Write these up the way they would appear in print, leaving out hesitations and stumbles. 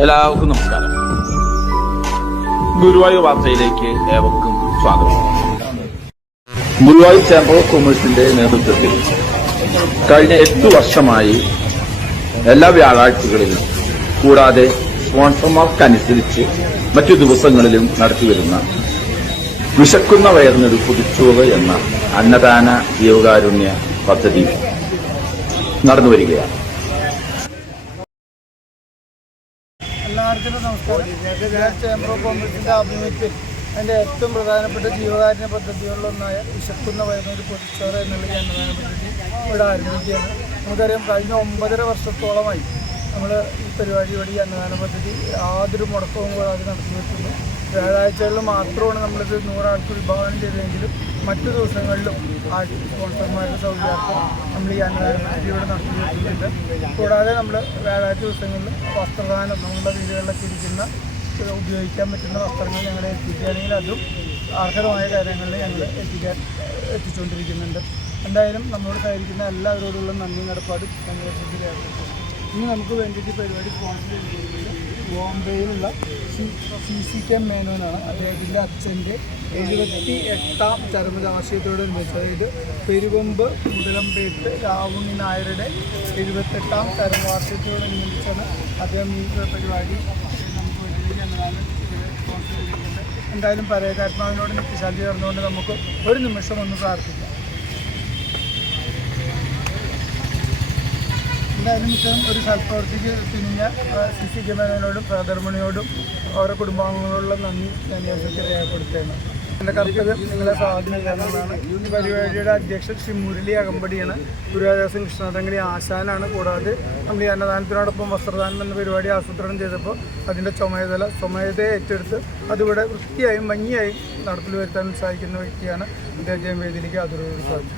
എല്ലാവർക്കും നമസ്കാരം. ഗുരുവായൂർ വാർത്തയിലേക്ക് ഏവർക്കും സ്വാഗതം. ഗുരുവായൂർ ചേംബർ ഓഫ് കൊമേഴ്സിന്റെ നേതൃത്വത്തിൽ കഴിഞ്ഞ 8 വർഷമായി എല്ലാ വ്യാഴാഴ്ചകളിലും കൂടാതെ സ്പോൺസർമാർക്കനുസരിച്ച് മറ്റു ദിവസങ്ങളിലും നടത്തിവരുന്ന വിശക്കുന്ന വയറിനൊരു പൊതിച്ചോറ് എന്ന അന്നദാന ജീവകാരുണ്യ പദ്ധതി നടന്നുവരികയാണ്. എല്ലാവർക്കും നമസ്കാരം. ചേംബർ ഓഫ് കൊമേഴ്സിൻ്റെ ആഭിമുഖ്യത്തിൽ അതിൻ്റെ ഏറ്റവും പ്രധാനപ്പെട്ട ജീവകാരുണ്യ പദ്ധതികളിലൊന്നായ വിശക്കുന്ന വയറിനൊരു പൊതിച്ചോറ് എന്നുള്ള അന്നദാന പദ്ധതി ഇവിടെ ആരംഭിക്കുകയാണ്. നമുക്കറിയാം, കഴിഞ്ഞ 9.5 വർഷത്തോളമായി നമ്മൾ ഈ പരിപാടി ഇവിടെ ഈ അന്നദാന പദ്ധതി യാതൊരു മുടക്കവും കൂടാതെ നടത്തി വെക്കുന്നു. വ്യാഴാഴ്ചകളിൽ മാത്രമാണ് നമ്മളിത് 100 ആൾക്ക് വിഭാവനം ചെയ്തതെങ്കിലും മറ്റു ദിവസങ്ങളിലും ആ സ്പോൺസർമാരുടെ സൗകര്യാർത്ഥം നമ്മൾ ഈ അന്നദാന പദ്ധതി ഇവിടെ നടത്തി വെക്കുന്നുണ്ട്. കൂടാതെ നമ്മൾ വ്യാഴാഴ്ച ദിവസങ്ങളിൽ വസ്ത്രദാനം, നമ്മളുടെ വീടുകളിലൊക്കെ ഇരിക്കുന്ന ഉപയോഗിക്കാൻ പറ്റുന്ന വസ്ത്രങ്ങൾ ഞങ്ങൾ എത്തിക്കുകയാണെങ്കിൽ അതും അർഹമായ കാര്യങ്ങളിൽ ഞങ്ങൾ എത്തിച്ചുകൊണ്ടിരിക്കുന്നുണ്ട്. എന്തായാലും നമ്മളോട് സഹകരിക്കുന്ന എല്ലാവരോടുള്ള നന്ദി നടപ്പാടും ഞങ്ങൾ ശ്രദ്ധിക്കുകയായിരുന്നു. ഇനി നമുക്ക് വേണ്ടിയിട്ട് പരിപാടി സ്പോൺസർ ചെയ്തിരിക്കുന്നത് ബോംബെയിലുള്ള CCK മേനോനാണ്. അദ്ദേഹത്തിൻ്റെ അച്ഛൻ്റെ 78ാം ചരമവാർഷികത്തോടനുബന്ധിച്ച്, അതായത് പെരുവമ്പ് മുതലമ്പേട്ട് രാവുണ്ണി നായരുടെ 78ാം ചരമവാർഷികത്തോടനുബന്ധിച്ചാണ് അദ്ദേഹം ഈ പരിപാടി നമുക്ക് വേണ്ടി സ്പോൺസർ ചെയ്തിട്ടുണ്ട്. എന്തായാലും പരേതാത്മാവിനോട് നിത്യശാന്തി ചേർന്നുകൊണ്ട് നമുക്ക് ഒരു നിമിഷം ഒന്ന് പ്രാർത്ഥിക്കാം. എന്തായാലും ഇത്തരം ഒരു സൽപ്രവർത്തിക്ക് തുനിഞ്ഞ CCK മേനോനോടും സഹധർമ്മിണിയോടും അവരുടെ കുടുംബാംഗങ്ങളോടുള്ള നന്ദി ഞാൻ രേഖപ്പെടുത്തുകയാണ്. എൻ്റെ കർത്തവ്യം നിങ്ങളെ സ്വാഗതം ചെയ്യാവുന്നതാണ്. ഈ പരിപാടിയുടെ അധ്യക്ഷൻ ശ്രീ മുരളി അകമ്പടിയാണ്. ഗുരുവായൂർ കൃഷ്ണതങ്കണി ആശാനാണ്. കൂടാതെ നമ്മൾ ഈ അന്നദാനത്തിനോടൊപ്പം വസ്ത്രദാനം എന്ന പരിപാടി ആസൂത്രണം ചെയ്തപ്പോൾ അതിൻ്റെ ചുമതല ഏറ്റെടുത്ത് അതിവിടെ വൃത്തിയായും ഭംഗിയായും നടപ്പിൽ വരുത്താൻ ഉത്സാഹിക്കുന്ന വ്യക്തിയാണ്. അദ്ദേഹം വേദിയിലേക്ക് ആദരവോട് സാധിച്ചു.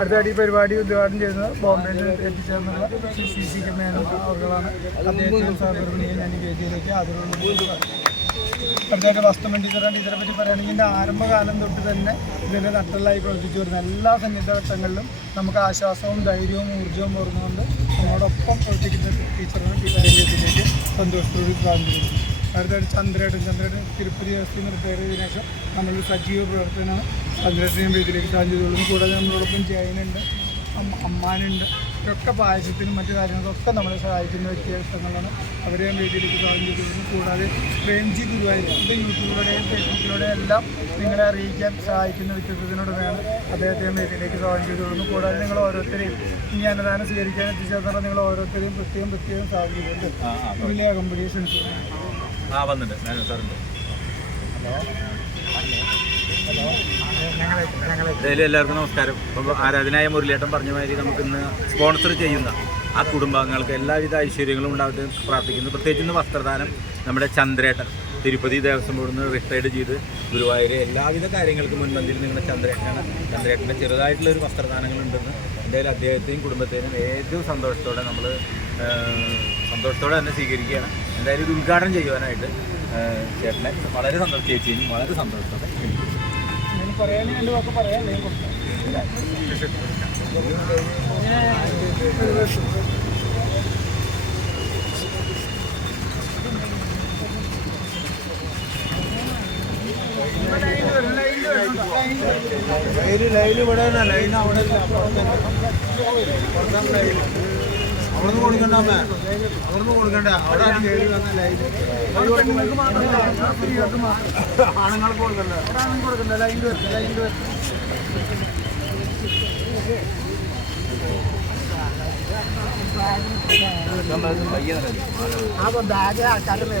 അടുത്തായിട്ട് ഈ പരിപാടി ഉദ്ഘാടനം ചെയ്യുന്നത് ബോംബെയിൽ എത്തിച്ചേർന്നുള്ള CCK മേനോൻ അവർകളാണ്. അദ്ദേഹത്തിനും സഹധർമ്മിണിയെ ഞാൻ ഈ വേദിയിലേക്ക് ആദരവോട് സാധിച്ചു. അടുത്തായിട്ട് വസ്ത്രമൻ ടീച്ചറെ പറ്റി പറയുകയാണെങ്കിൽ ഇതിൻ്റെ ആരംഭകാലം തൊട്ട് തന്നെ ഇതിൻ്റെ നട്ടലായി പ്രവർത്തിച്ചു വരുന്ന എല്ലാ സന്നിഗ്ധഘട്ടങ്ങളിലും നമുക്ക് ആശ്വാസവും ധൈര്യവും ഊർജ്ജവും ഓർന്നുകൊണ്ട് നമ്മളോടൊപ്പം പ്രവർത്തിക്കുന്ന ടീച്ചറാണ്. ടീച്ചറിലേക്ക് സന്തോഷത്തോട് പ്രാർത്ഥിക്കുന്നു. അടുത്തായിട്ട് ചന്ദ്രേട്ടൻ തിരുപ്പതി ദേവസ്ഥയിൽ റിട്ടയർ ചെയ്തതിനു ശേഷം നമ്മളൊരു സജീവ പ്രവർത്തനമാണ്. ചന്ദ്രേട്ടനെയും വേദിയിലേക്ക് സാധ്യതയുള്ളൂ. കൂടാതെ നമ്മളോടൊപ്പം ജയനുണ്ട്, അമ്മാനുണ്ട്. ഇതൊക്കെ പായസത്തിനും മറ്റു കാര്യങ്ങൾക്കൊക്കെ നമ്മളെ സഹായിക്കുന്ന വ്യക്തികളാണ്. അവരെയും വേദിയിലേക്ക് സ്വാഗതം ചെയ്തിരുന്നു. കൂടാതെ പ്രേംജി ഗുരുവായൂർ, ഇത് യൂട്യൂബിലൂടെയും ഫേസ്ബുക്കിലൂടെയും എല്ലാം നിങ്ങളെ അറിയിക്കാൻ സഹായിക്കുന്ന വ്യക്തിത്വത്തിനോടുമാണ് അദ്ദേഹത്തെയും വേദിയിലേക്ക് സ്വാഗതം ചെയ്തിരുന്നു. കൂടാതെ നിങ്ങൾ ഓരോരുത്തരെയും ഈ അന്നദാനം സ്വീകരിക്കാൻ എത്തിച്ചേർന്നുള്ള നിങ്ങൾ ഓരോരുത്തരെയും പ്രത്യേകം സ്വാഗതം ചെയ്തിട്ടുണ്ട്. വലിയ അകമ്പടിയെ ക്ഷണിച്ചു. എല്ലാവർക്കും നമസ്കാരം. അപ്പോൾ ആരാധനായ മുരളിയേട്ടൻ പറഞ്ഞ മാതിരി നമുക്കിന്ന് സ്പോൺസർ ചെയ്യുന്ന ആ കുടുംബാംഗങ്ങൾക്ക് എല്ലാവിധ ഐശ്വര്യങ്ങളും ഉണ്ടാകുന്ന പ്രാർത്ഥിക്കുന്നു. പ്രത്യേകിച്ച് ഇന്ന് വസ്ത്രദാനം നമ്മുടെ ചന്ദ്രേട്ടൻ തിരുപ്പതി ദേവസ്വം ബോർഡിൽ നിന്ന് റിട്ടയർഡ് ചെയ്ത് ഗുരുവായൂർ എല്ലാവിധ കാര്യങ്ങൾക്കും മുൻപന്തിയിൽ നിങ്ങളുടെ ചന്ദ്രേട്ടൻ്റെ ചെറുതായിട്ടുള്ളൊരു വസ്ത്രദാനങ്ങളുണ്ടെന്ന് എന്തായാലും അദ്ദേഹത്തെയും കുടുംബത്തെയും ഏറ്റവും സന്തോഷത്തോടെ തന്നെ സ്വീകരിക്കുകയാണ്. എന്തായാലും ഇത് ഉദ്ഘാടനം ചെയ്യുവാനായിട്ട് ചേട്ടനെ വളരെ സന്തോഷം, ചേച്ചിയും വളരെ സന്തോഷത്തോടെ ലൈന് ഇവിടെ ലൈൻ അവിടെ അവിടുന്ന് കൊടുക്കണ്ട, അവിടുന്ന് കൊടുക്കണ്ട, അവിടെ ആണുങ്ങൾക്ക് കൊടുക്കണ്ട ലൈൻ ബാഗ് ആൾക്കാരുടെ